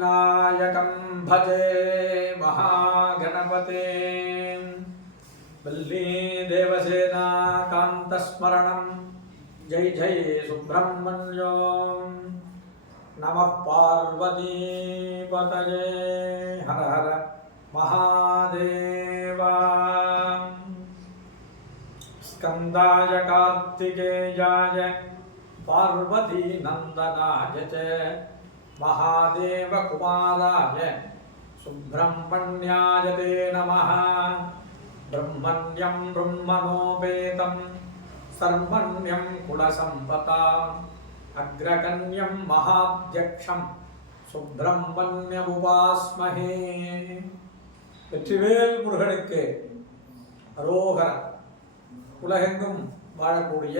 नायकं भजे महागणपते। वल्ली देवसेना कान्तस्मरणं। जय जय सुब्रह्मण्यो। नमः पार्वतीपतये हर हर महादेवा। स्कन्दाय कार्तिकेयाय। पार्वतीनन्दनाय च। महादेवकुमाराय सुब्रह्मण्याय ते नमः ब्रह्मण्यं ब्रह्मणोपेतं सर्वण्यं कुलसम्पताम् अग्रगण्यं महाध्यक्षं சுப்பிரமணியமுபாஸ்மஹே வெற்றிவேல் முருகனுக்கு அரோகரம் உலகெங்கும் வாழக்கூடிய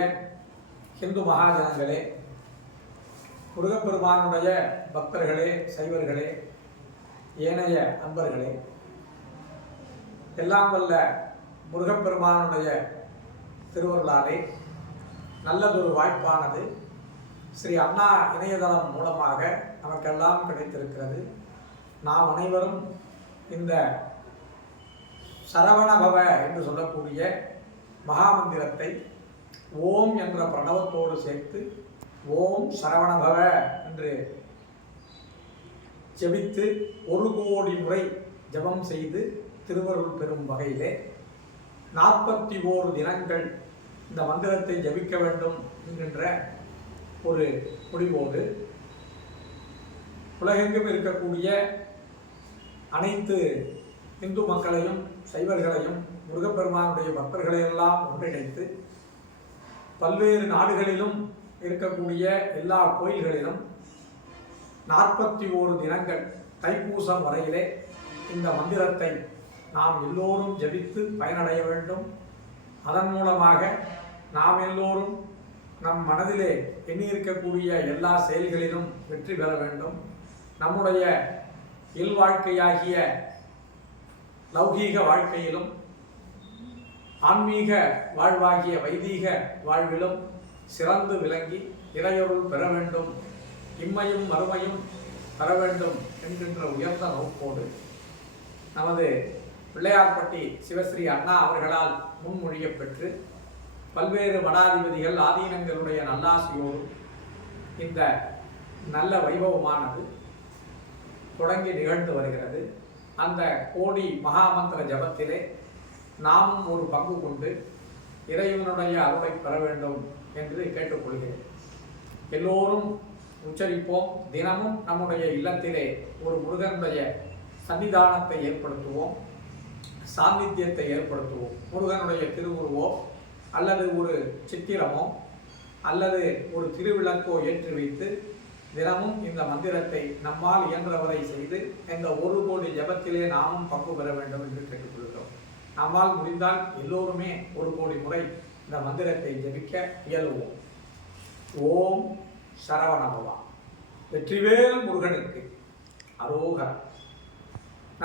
இந்து மகாஜனங்களே முருகப்பெருமானுடைய பக்தர்களே சைவர்களே ஏனைய அன்பர்களே எல்லாம் வல்ல முருகப்பெருமானுடைய திருவருளாலே நல்லதொரு வாய்ப்பானது. ஸ்ரீ அண்ணா இணையதளம் மூலமாக நமக்கெல்லாம் கிடைத்திருக்கிறது. நாம் அனைவரும் இந்த சரவணபவ என்று சொல்லக்கூடிய மகாமந்திரத்தை ஓம் என்ற பிரணவத்தோடு சேர்த்து ஓம் சரவணபவ என்று ஜெபித்து ஒரு கோடி முறை ஜெபம் செய்து திருவருள் பெறும் வகையிலே நாற்பத்தி ஓரு தினங்கள் இந்த மந்திரத்தை ஜெபிக்க வேண்டும் என்கின்ற ஒரு முடிவோடு உலகெங்கும் இருக்கக்கூடிய அனைத்து இந்து மக்களையும் சைவர்களையும் முருகப்பெருமானுடைய பக்தர்களையெல்லாம் ஒன்றிணைத்து பல்வேறு நாடுகளிலும் இருக்கக்கூடிய எல்லா கோயில்களிலும் நாற்பத்தி ஓரு தினங்கள் தைப்பூசம் வரையிலே இந்த மந்திரத்தை நாம் எல்லோரும் ஜெபித்து பயனடைய வேண்டும். அதன் மூலமாக நாம் எல்லோரும் நம் மனதிலே எண்ணியிருக்கக்கூடிய எல்லா செயல்களிலும் வெற்றி பெற வேண்டும். நம்முடைய இல்வாழ்க்கையாகிய லௌகீக வாழ்க்கையிலும் ஆன்மீக வாழ்வாகிய வைதீக வாழ்விலும் சிறந்து விளங்கி இறையொருள் பெற வேண்டும் இம்மையும் மறுமையும் பெற வேண்டும் என்கின்ற உயர்ந்த நோக்கோடு நமது பிள்ளையார்பட்டி சிவஸ்ரீ அண்ணா அவர்களால் முன்மொழியப்பெற்று பல்வேறு மடாதிபதிகள் ஆதீனங்களுடைய நல்லாசியோடு இந்த நல்ல வைபவமானது தொடங்கி நிகழ்ந்து வருகிறது. அந்த கோடி மகாமந்திர ஜபத்திலே நாமும் ஒரு பங்கு கொண்டு இறைவனுடைய அருளை பெற வேண்டும் என்று கேட்டுக்கொள்கிறேன். எல்லோரும் உச்சரிப்போம். தினமும் நம்முடைய இல்லத்திலே ஒரு முருகனுடைய சன்னிதானத்தை ஏற்படுத்துவோம். சாநித்தியத்தை ஏற்படுத்துவோம். முருகனுடைய திருவுருவோ அல்லது ஒரு சித்திரமோ அல்லது ஒரு திருவிளக்கோ ஏற்றி வைத்து தினமும் இந்த மந்திரத்தை நம்மால் இயன்றவரை செய்து இந்த ஒரு கோடி ஜபத்திலே நாமும் பங்கு பெற வேண்டும் என்று கேட்டுக்கொள்கிறோம். நம்மால் முடிந்தால் எல்லோருமே ஒரு கோடி முறை இந்த மந்திரத்தை ஜபிக்க இயலுவோம். ஓம் சரவணபவா. வெற்றிவேல் முருகனுக்கு அரோகரம்